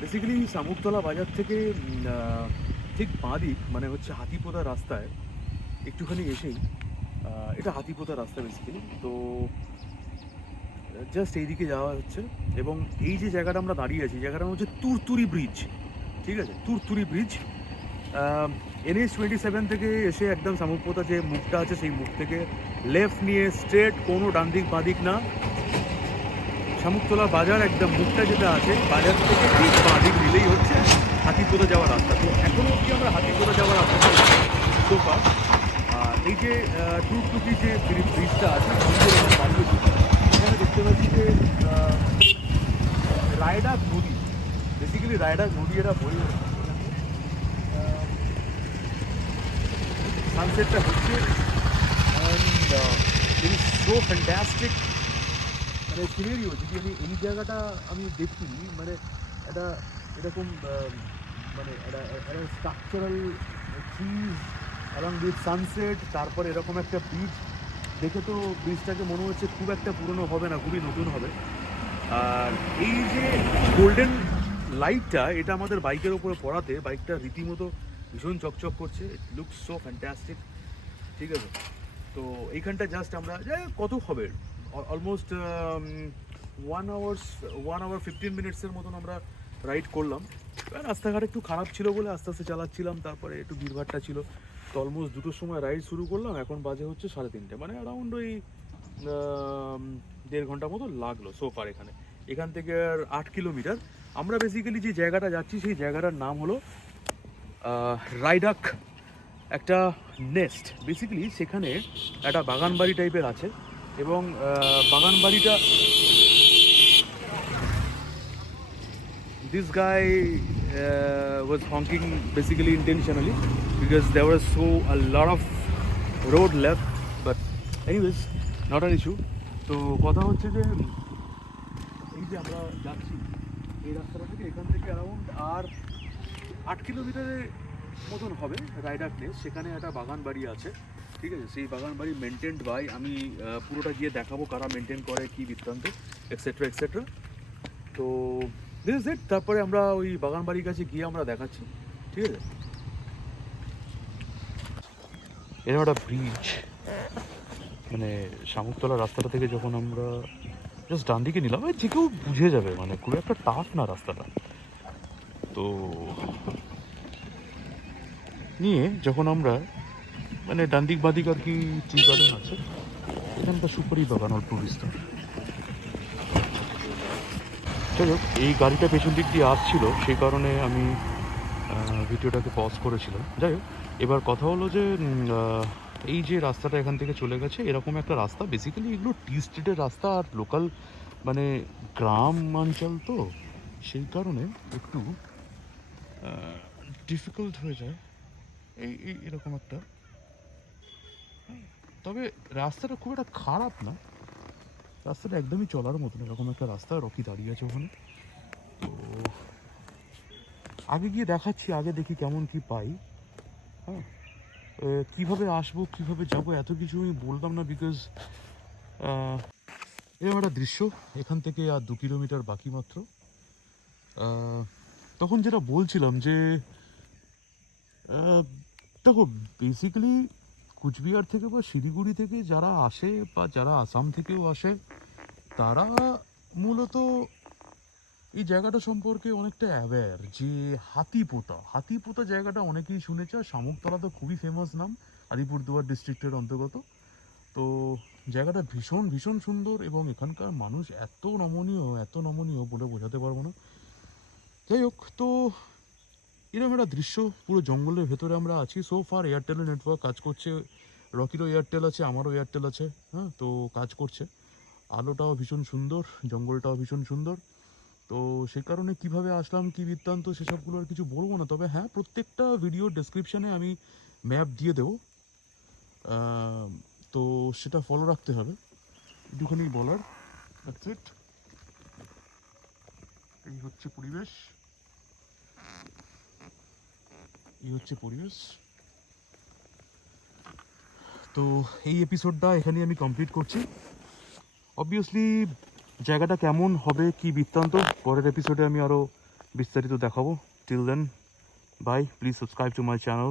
Basically Shamuktala বাজার থেকে ঠিক বাঁদিক মানে হচ্ছে হাতিপোতা রাস্তায় একটুখানি এসেই এটা হাতিপোতা রাস্তা বেসিক্যালি। তো জাস্ট এইদিকে যাওয়া হচ্ছে এবং এই যে জায়গাটা আমরা দাঁড়িয়ে আছি জায়গাটা হচ্ছে তুরতুরি ব্রিজ। ঠিক আছে, তুরতুরি ব্রিজ। NH-27 থেকে এসে একদম শামুকপোতা যে মুখটা আছে সেই মুখ থেকে লেফট নিয়ে স্ট্রেট, কোনো ডান দিক বাঁ দিক না, শামুকতলা বাজার একদম মুখটা যেটা আছে বাজার থেকে ঠিক বাঁ দিক নিলেই হচ্ছে হাতিপোতা যাওয়ার রাস্তা। তো এখনও অবধি আমরা হাতিপোতা যাওয়ার রাস্তা সোফা। আর এই যে টুকটুকি যে ব্রিজটা আছে এখানে দেখতে পাচ্ছি যে রায়ডাক নদী, বেসিক্যালি রায়ডাক নদী এটা বয়ে সানসেটটা হচ্ছে and it is so fantastic. মানে সিনারিও যদি আমি এই জায়গাটা আমি দেখি, মানে একটা এরকম মানে একটা structural trees along with sunset, তারপরে এরকম একটা ব্রিজ দেখে তো ব্রিজটাকে মনে হচ্ছে খুব একটা পুরনো হবে না, খুবই নতুন হবে। আর এই যে গোল্ডেন লাইটটা এটা আমাদের বাইকের ওপরে পড়াতে বাইকটা রীতিমতো ভীষণ চকচক করছে। It looks so fantastic. ঠিক আছে, তো এইখানটা জাস্ট আমরা কত হবে অলমোস্ট 1 hour 15 মিনিটসের মতন আমরা রাইড করলাম। রাস্তাঘাট একটু খারাপ ছিল বলে আস্তে আস্তে চালাচ্ছিলাম, তারপরে একটু ভিড়ভাট্টা ছিল। তো অলমোস্ট 2টোর সময় রাইড শুরু করলাম, এখন বাজে হচ্ছে 3:30, মানে অ্যারাউন্ড ওই 1.5 ঘন্টা মতো লাগলো সোফার এখানে। এখান থেকে আর 8 কিলোমিটার। আমরা বেসিক্যালি যে জায়গাটা যাচ্ছি সেই জায়গাটার নাম হলো রায়ডাক একটা নেস্ট। বেসিক্যালি সেখানে একটা বাগান বাড়ি টাইপের আছে এবং বাগান বাড়িটা this guy was honking basically intentionally because there was a lot of road left, but anyways not an issue. তো কথা হচ্ছে যে এই যে আমরা যাচ্ছি এই রাস্তাটা থেকে এখান থেকে অ্যারাউন্ড আর 8 কিলোমিটারের মতন হবে রাইডার প্লেস। সেখানে একটা বাগান বাড়ি আছে। ঠিক আছে, সেই বাগান বাড়ি মেনটেন্ড বাই, আমি পুরোটা গিয়ে দেখাবো কারা মেনটেন করে, কী বৃত্তান্ত, এক্সেট্রা এক্সেট্রা। তো দিস ইজ ইট। তারপরে আমরা ওই বাগান বাড়ির কাছে গিয়ে আমরা দেখাচ্ছি। ঠিক আছে, এরকম একটা ব্রিজ, মানে শামুকতলা রাস্তাটা থেকে যখন আমরা জাস্ট ডান দিকে নিলাম, যে কেউ বুঝে যাবে, মানে খুব একটা টাফ না রাস্তাটা। তো নিয়ে যখন আমরা মানে ডান দিক বাদিক আর কি টি গার্ডেন আছে, এখানটা সুপারি বাগান অল্প বিস্তার। যাই হোক, এই গাড়িটা পেছন দিক দিয়ে আসছিল সেই কারণে আমি ভিডিওটাকে পজ করেছিলাম। যাই হোক, এবার কথা হলো যে এই যে রাস্তাটা এখান থেকে চলে গেছে এরকম একটা রাস্তা, বেসিক্যালি এগুলো টি স্ট্রিটের রাস্তা আর লোকাল মানে গ্রাম অঞ্চল, তো সেই কারণে একটু ডিফিকাল্ট হয়ে যায় এই এরকম একটা। তবে রাস্তাটা খুব একটা খারাপ না, রাস্তাটা একদমই চলার মতন। এরকম একটা রাস্তা, রকি দাঁড়িয়ে আছে ওখানে। তো আগে গিয়ে দেখাচ্ছি, আগে দেখি কেমন কি পাই। হ্যাঁ, কীভাবে আসবো কীভাবে যাবো এত কিছু আমি বললাম না, বিকজ এরকম একটা দৃশ্য। এখান থেকে আর 2 কিলোমিটার বাকি মাত্র। তখন যেটা বলছিলাম যে দেখো, বেসিক্যালি কুচবিহার থেকে বা শিলিগুড়ি থেকে যারা আসে বা যারা আসাম থেকেও আসে, তারা মূলত এই জায়গাটা সম্পর্কে অনেকটা অ্যাওয়্যার যে হাতিপোতা জায়গাটা অনেকেই শুনেছে। আর শামুকতলা তো খুবই ফেমাস নাম, আলিপুরদুয়ার ডিস্ট্রিক্টের অন্তর্গত। তো জায়গাটা ভীষণ ভীষণ সুন্দর এবং এখানকার মানুষ এত নমনীয় বলে বোঝাতে পারবো না। যাই হোক, তো এরকম একটা দৃশ্য, পুরো জঙ্গলের ভেতরে আমরা আছি। সো ফার এয়ারটেলের নেটওয়ার্ক কাজ করছে, রকিরও এয়ারটেল আছে, আমারও এয়ারটেল আছে। হ্যাঁ, তো কাজ করছে, আলোটাও ভীষণ সুন্দর, জঙ্গলটাও ভীষণ সুন্দর। তো সে কারণে কীভাবে আসলাম, কী বৃত্তান্ত, সেসবগুলো আর কিছু বলবো না। তবে হ্যাঁ, প্রত্যেকটা ভিডিও ডেসক্রিপশানে আমি ম্যাপ দিয়ে দেবো, তো সেটা ফলো রাখতে হবে, একটুখানি বলার। That's it. এই হচ্ছে পরিবেশ, তো এই এপিসোডটা এখানেই আমি কমপ্লিট করছি। অবভিয়াসলি জায়গাটা কেমন হবে, কি বৃত্তান্ত, পরের এপিসোডে আমি আরও বিস্তারিত দেখাবো। Till then bye, please subscribe to my channel.